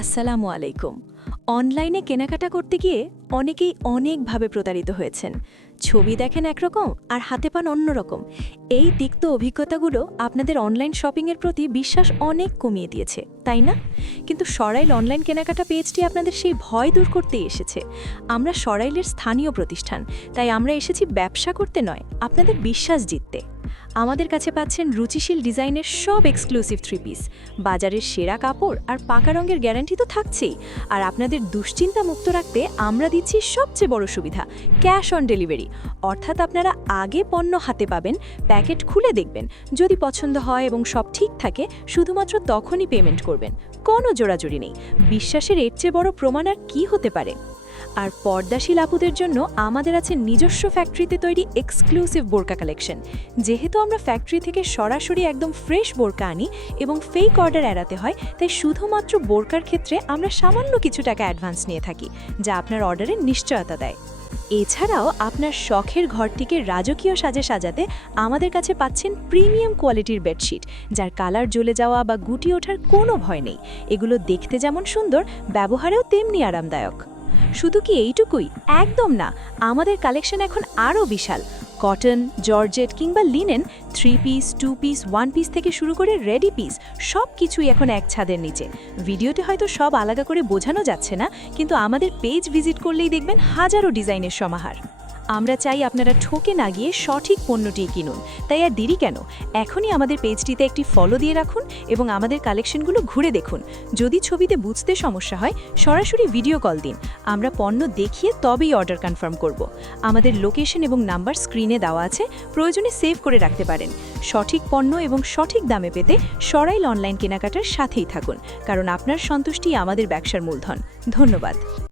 আসসালামু আলাইকুম। অনলাইনে কেনাকাটা করতে গিয়ে অনেকেই অনেকভাবে প্রতারিত হয়েছেন। ছবি দেখেন একরকম আর হাতে পান অন্যরকম। এই তিক্ত অভিজ্ঞতাগুলো আপনাদের অনলাইন শপিংয়ের প্রতি বিশ্বাস অনেক কমিয়ে দিয়েছে, তাই না? কিন্তু সরাইল অনলাইন কেনাকাটা পেজটি আপনাদের সেই ভয় দূর করতেই এসেছে। আমরা সরাইলের স্থানীয় প্রতিষ্ঠান, তাই আমরা এসেছি ব্যবসা করতে নয়, আপনাদের বিশ্বাস জিততে। আমাদের কাছে পাচ্ছেন রুচিশীল ডিজাইনের সব এক্সক্লুসিভ থ্রি পিস, বাজারের সেরা কাপড় আর পাকা রঙের গ্যারান্টি তো থাকছেই। আর আপনাদের দুশ্চিন্তা মুক্ত রাখতে আমরা দিচ্ছি সবচেয়ে বড় সুবিধা, ক্যাশ অন ডেলিভারি। অর্থাৎ আপনারা আগে পণ্য হাতে পাবেন, প্যাকেট খুলে দেখবেন, যদি পছন্দ হয় এবং সব ঠিক থাকে শুধুমাত্র তখনই পেমেন্ট করবেন। কোনো জোড়াজুড়ি নেই। বিশ্বাসের এর চেয়ে বড় প্রমাণ আর কী হতে পারে? আর পর্দাশীল আপুদের জন্য আমাদের আছে নিজস্ব ফ্যাক্টরিতে তৈরি এক্সক্লুসিভ বোরকা কালেকশন। যেহেতু আমরা ফ্যাক্টরি থেকে সরাসরি একদম ফ্রেশ বোরকা আনি এবং ফেক অর্ডার এড়াতে হয়, তাই শুধুমাত্র বোরকার ক্ষেত্রে আমরা সামান্য কিছু টাকা অ্যাডভান্স নিয়ে থাকি, যা আপনার অর্ডারের নিশ্চয়তা দেয়। এছাড়াও আপনার শখের ঘরটিকে রাজকীয় সাজে সাজাতে আমাদের কাছে পাচ্ছেন প্রিমিয়াম কোয়ালিটির বেডশিট, যার কালার জ্বলে যাওয়া বা গুটি ওঠার কোনো ভয় নেই। এগুলো দেখতে যেমন সুন্দর, ব্যবহারেও তেমনি আরামদায়ক। শুধু কি এইটুকুই? একদম না, আমাদের কালেকশন এখন আরও বিশাল। কটন, জর্জেট কিংবা লিনেন, 3 পিস, 2 পিস, 1 পিস থেকে শুরু করে রেডি পিস, সব কিছুই এখন এক ছাদের নিচে। ভিডিওতে হয়তো সব আলাদা করে বোঝানো যাচ্ছে না, কিন্তু আমাদের পেজ ভিজিট করলেই দেখবেন হাজারো ডিজাইনের সমাহার। আমরা চাই আপনারা ঠকে না গিয়ে সঠিক পণ্যটি কিনুন। তাই আর দেরি কেন? এখনই আমাদের পেজটিতে একটি ফলো দিয়ে রাখুন এবং আমাদের কালেকশনগুলো ঘুরে দেখুন। যদি ছবিতে বুঝতে সমস্যা হয়, সরাসরি ভিডিও কল দিন। আমরা পণ্য দেখিয়ে তবেই অর্ডার কনফার্ম করব। আমাদের লোকেশন এবং নাম্বার স্ক্রিনে দেওয়া আছে, প্রয়োজনে সেভ করে রাখতে পারেন। সঠিক পণ্য এবং সঠিক দামে পেতে সরাইল অনলাইন কেনাকাটার সাথেই থাকুন, কারণ আপনার সন্তুষ্টি আমাদের ব্যবসার মূলধন। ধন্যবাদ।